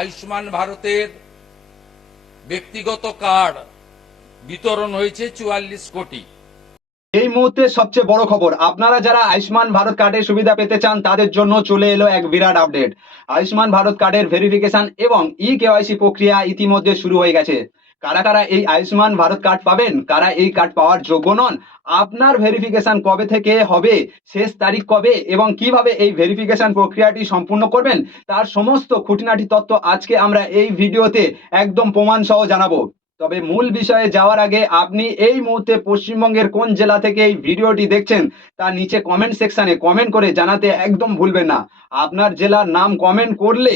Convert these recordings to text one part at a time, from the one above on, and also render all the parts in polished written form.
আয়ুষ্মান ভারতের ব্যক্তিগত কার্ড বিতরণ হয়েছে ৪৪ কোটি। এই মুহূর্তে সবচেয়ে বড় খবর, আপনারা যারা আয়ুষ্মান ভারত কার্ডের সুবিধা পেতে চান তাদের জন্য চলে এলো এক বিরাট আপডেট। আয়ুষ্মান ভারত কার্ডের ভেরিফিকেশন এবং কেওয়াইসি প্রক্রিয়া ইতিমধ্যে শুরু হয়ে গেছে। কারা কারা এই আয়ুষ্মান ভারত কার্ড পাবেন, কারা এই কার্ড পাওয়ার যোগ্য নন, আপনার ভেরিফিকেশন কবে থেকে হবে, শেষ তারিখ কবে এবং কিভাবে এই ভেরিফিকেশন প্রক্রিয়াটি সম্পূর্ণ করবেন, তার সমস্ত খুঁটিনাটি তথ্য আজকে আমরা এই ভিডিওতে একদম প্রমাণ সহ জানাবো। তবে মূল বিষয়ে যাওয়ার আগে আপনি এই মুহূর্তে পশ্চিমবঙ্গের কোন জেলা থেকে এই ভিডিওটি দেখছেন তা নিচে কমেন্ট সেকশনে কমেন্ট করে জানাতে একদম ভুলবেন না। আপনার জেলার নাম কমেন্ট করলে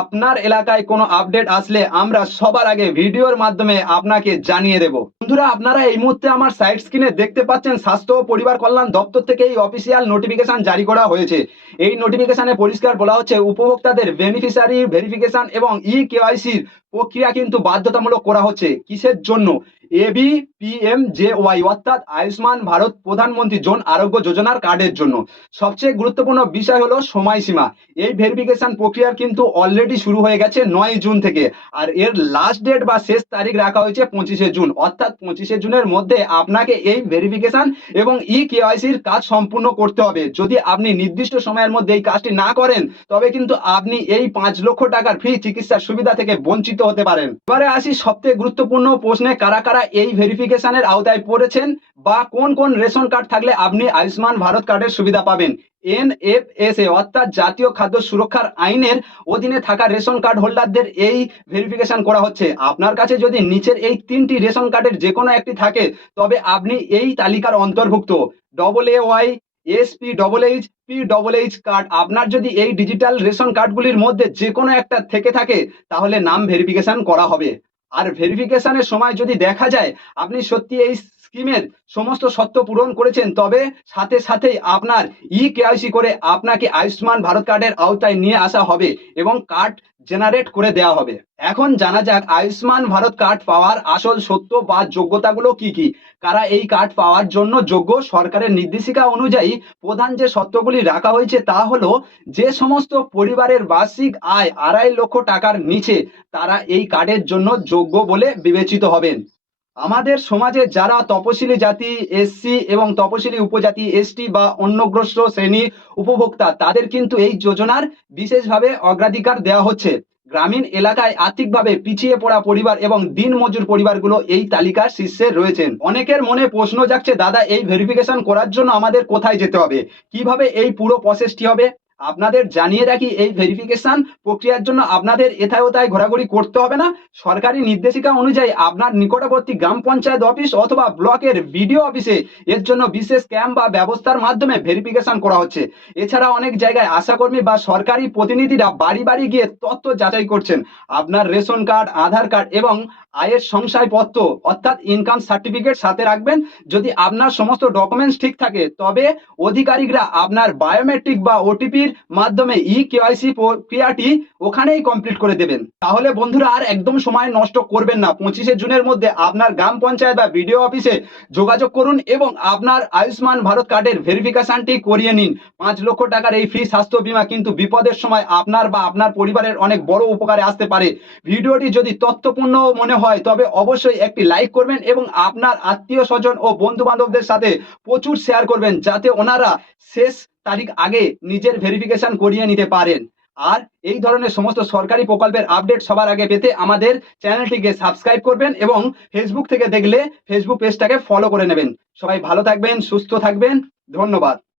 আপনার এলাকায় কোনো আপডেট আসলে আমরা সবার আগে ভিডিওর মাধ্যমে আপনাকে জানিয়ে দেব। বন্ধুরা, আপনারা এই মুহূর্তে আমার সাইড স্ক্রিনে দেখতে পাচ্ছেন স্বাস্থ্য ও পরিবার কল্যাণ দপ্তর থেকে এই অফিসিয়াল নোটিফিকেশন জারি করা হয়েছে। এই নোটিফিকেশনে পরিষ্কার বলা হচ্ছে উপভোক্তাদের বেনিফিশিয়ারি ভেরিফিকেশন এবং কেওয়াইসির প্রক্রিয়া কিন্তু বাধ্যতামূলক করা হচ্ছে। কিসের জন্য? ABPMJY অর্থাৎ আয়ুষ্মান ভারত প্রধানমন্ত্রী জন আরোগ্য যোজনার কার্ডের জন্য। সবচেয়ে গুরুত্বপূর্ণ বিষয় হলো সময়সীমা। এই ভেরিফিকেশন প্রক্রিয়ার কিন্তু অলরেডি শুরু হয়ে গেছে 9 জুন থেকে, আর এর লাস্ট ডেট বা শেষ তারিখ রাখা হয়েছে 25শে জুন। অর্থাৎ 25শে জুনের মধ্যে আপনাকে এই ভেরিফিকেশন এবং কেওয়াইসির কাজ সম্পূর্ণ করতে হবে। যদি আপনি নির্দিষ্ট সময়ের মধ্যে এই কাজটি না করেন তবে কিন্তু আপনি এই 5 লক্ষ টাকার ফ্রি চিকিৎসার সুবিধা থেকে বঞ্চিত হতে পারেন। এবারে আসি সবথেকে গুরুত্বপূর্ণ প্রশ্নে, কারা কারা এই ভেরিফিকেশনের আওতায় পড়েছেন বা কোন কোন রেশন কার্ড থাকলে আপনি আয়ুষ্মান ভারত কার্ডের সুবিধা পাবেন। NFSA অর্থাৎ জাতীয় খাদ্য সুরক্ষার আইনের অধীনে থাকা রেশন কার্ড হোল্ডারদের এই ভেরিফিকেশন করা হচ্ছে। আপনার কাছে যদি নিচের এই 3টি রেশন কার্ডের যে কোনো একটি থাকে তবে আপনি এই তালিকার অন্তর্ভুক্ত। AAY, SPHH, PHH কার্ড, আপনার যদি এই ডিজিটাল রেশন কার্ডগুলির মধ্যে যে কোনো একটা থেকে থাকে তাহলে নাম ভেরিফিকেশন করা হবে। আর ভেরিফিকেশনের সময় যদি দেখা যায় আপনি সত্যি এই স্কিমের সমস্ত শর্ত পূরণ করেছেন তবে সাথে সাথেই আপনার কেওয়াইসি করে আপনাকে আয়ুষ্মান ভারত কার্ডের আওতায় নিয়ে আসা হবে এবং কার্ড জেনারেট করে দেওয়া হবে। এখন জানা যাক আয়ুষ্মান ভারত কার্ড পাওয়ার আসল সত্য বা যোগ্যতাগুলো কি কি। কারা এই কার্ড পাওয়ার জন্য যোগ্য? সরকারের নির্দেশিকা অনুযায়ী প্রধান যে শর্তগুলি রাখা হয়েছে তা হলো যে সমস্ত পরিবারের বার্ষিক আয় 2.5 লক্ষ টাকার নিচে তারা এই কার্ডের জন্য যোগ্য বলে বিবেচিত হবেন। আমাদের সমাজে যারা তপশিলি জাতি, SC এবং তপশিলি উপজাতি, ST বা অন্যগ্রস্ত শ্রেণী উপভোক্তা তাদের কিন্তু এই যোজনার বিশেষভাবে অগ্রাধিকার দেওয়া হচ্ছে। গ্রামীণ এলাকায় আর্থিকভাবে পিছিয়ে পড়া পরিবার এবং দিনমজুর পরিবারগুলো এই তালিকার শীর্ষে রয়েছেন। অনেকের মনে প্রশ্ন জাগছে, দাদা এই ভেরিফিকেশন করার জন্য আমাদের কোথায় যেতে হবে, কিভাবে এই পুরো প্রসেসটি হবে? আপনাদের জানিয়ে রাখি, এই ভেরিফিকেশন প্রক্রিয়ার জন্য আপনাদের এথায় ওথায় ঘোরাঘুরি করতে হবে না। সরকারি নির্দেশিকা অনুযায়ী আপনার নিকটবর্তী গ্রাম পঞ্চায়েত অফিস অথবা ব্লকের বিডিও অফিসে এর জন্য বিশেষ ক্যাম্প বা ব্যবস্থার মাধ্যমে ভেরিফিকেশন করা হচ্ছে। এছাড়া অনেক জায়গায় আশাকর্মী বা সরকারি প্রতিনিধিরা বাড়ি বাড়ি গিয়ে তথ্য যাচাই করছেন। আপনার রেশন কার্ড, আধার কার্ড এবং আয়ের শংসাপত্র অর্থাৎ ইনকাম সার্টিফিকেট সাথে রাখবেন। যদি আপনার সমস্ত ডকুমেন্টস ঠিক থাকে তবে অধিকারিকরা আপনার বায়োমেট্রিক বা OTPর মাধ্যমে কেওয়াইসি প্রক্রিয়াটি ওখানেই কমপ্লিট করে দেবেন। তাহলে বন্ধুরা আর একদম সময় নষ্ট করবেন না, 25শে জুনের মধ্যে আপনার গ্রাম পঞ্চায়েত বা বিডিও অফিসে যোগাযোগ করুন এবং আপনার আয়ুষ্মান ভারত কার্ডের ভেরিফিকেশনটি করিয়ে নিন। 5 লক্ষ টাকার এই ফ্রি স্বাস্থ্য বীমা কিন্তু বিপদের সময় আপনার বা আপনার পরিবারের অনেক বড় উপকারে আসতে পারে। ভিডিওটি যদি তথ্যপূর্ণ মনে হয় তবে অবশ্যই একটি লাইক করবেন এবং আপনার আত্মীয় স্বজন ও বন্ধু বান্ধবদের সাথে প্রচুর শেয়ার করবেন যাতে ওনারা শেষ তারিখ আগে নিজের ভেরিফিকেশন করিয়ে নিতে পারেন। আর এই ধরনের সমস্ত সরকারি প্রকল্পের আপডেট সবার আগে পেতে আমাদের চ্যানেলটিকে সাবস্ক্রাইব করবেন এবং ফেসবুক থেকে দেখলে ফেসবুক পেজটাকে ফলো করে নেবেন। সবাই ভালো থাকবেন, সুস্থ থাকবেন, ধন্যবাদ।